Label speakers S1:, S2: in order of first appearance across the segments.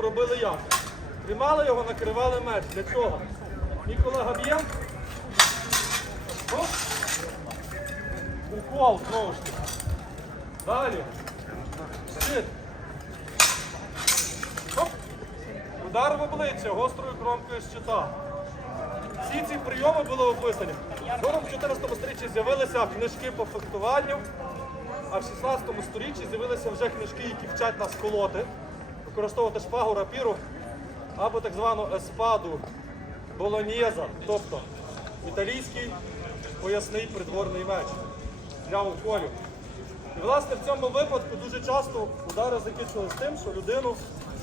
S1: м'ячем робили як? Тримали його, накривали меч. Для колега б'є. Оп. Укол, знову ж таки. Далі. Щит. Оп. Удар в обличчя гострою кромкою щита. Всі ці прийоми були описані. Згодом в 14 сторіччі з'явилися книжки по фехтуванню, а в 16 сторіччі з'явилися вже книжки, які вчать нас колоти, використовувати шпагу, рапіру або так звану еспаду болоньєза, тобто італійський поясний придворний меч для уколів. І власне в цьому випадку дуже часто удари закінчувалися тим, що людину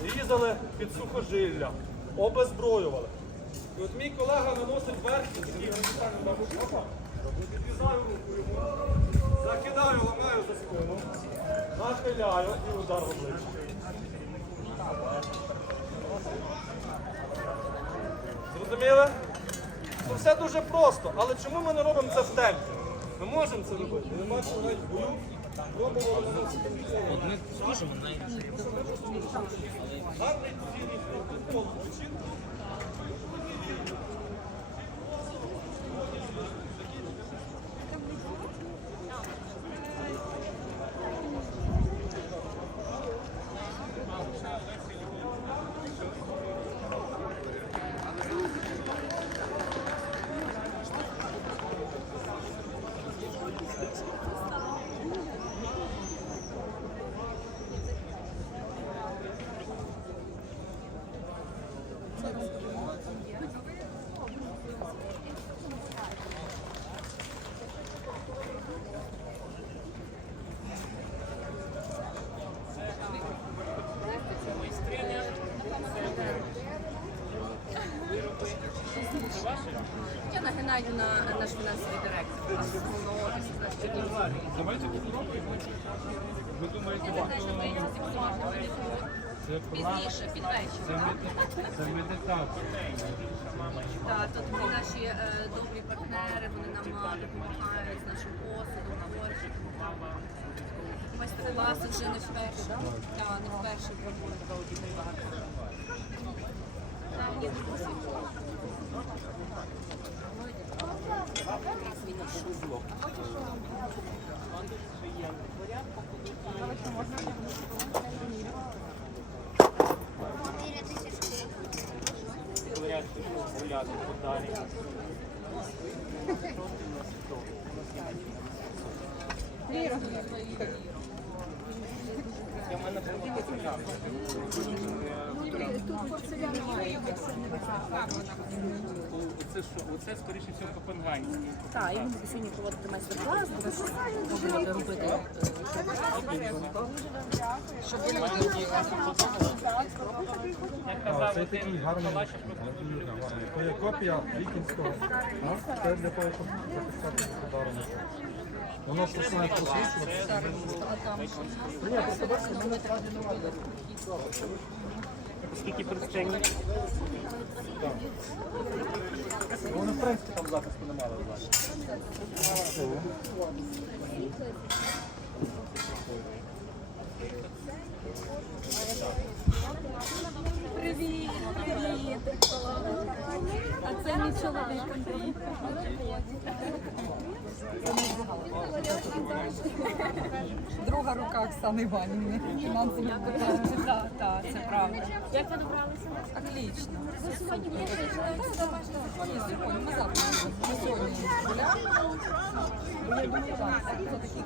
S1: різали під сухожилля, обезброювали. І от мій колега наносить верхній такий опа, відрізаю руку закидаю, ламаю за спину, нахиляю і удар обличчя. Зрозуміли? Ну все дуже просто, але чому ми не робимо це в темпі? Ми можемо це робити. Ми бачимо навіть в бою, пробували
S2: От ми зможемо навіть.
S1: гарний
S3: Геннадівна, наш фінансовий директор.
S4: Давайте. Ви думаєте,
S3: Це ми пізніше, під вечір.
S4: це медитація.
S3: Так, тут всі наші е, добрі партнери, вони нам е, допомагають з нашим посудом, наборчиком. Майстер-клас вже не вперше. Так, не вперше проводить.
S4: Оце що? Оце скоріше всього копенгагенський.
S3: Так, ми будемо сьогодні проводити майстер-клас, бо ми можемо робити, щоб ви не
S4: казав
S1: це
S4: один
S1: такий гарний.
S4: Просто дуже
S1: є копія вікінського. А? Це для того, щоб. Воно починає просвічуватися. Ні, просто бачите, ми насправді не мали.
S4: Скільки представників?
S1: Вони, в принципі, там захисту не мали власне.
S5: Привіт, привіт. А це мій чоловік Андрій. Друга руках Оксани Іванівни. Фінансові питання. Так, так, це правда.
S3: Як ви добралися?
S5: Отлично. Ви сьогодні Ні, сьогодні, ми завтра. Ми сьогодні гуляємо. Я думаю, так, це такий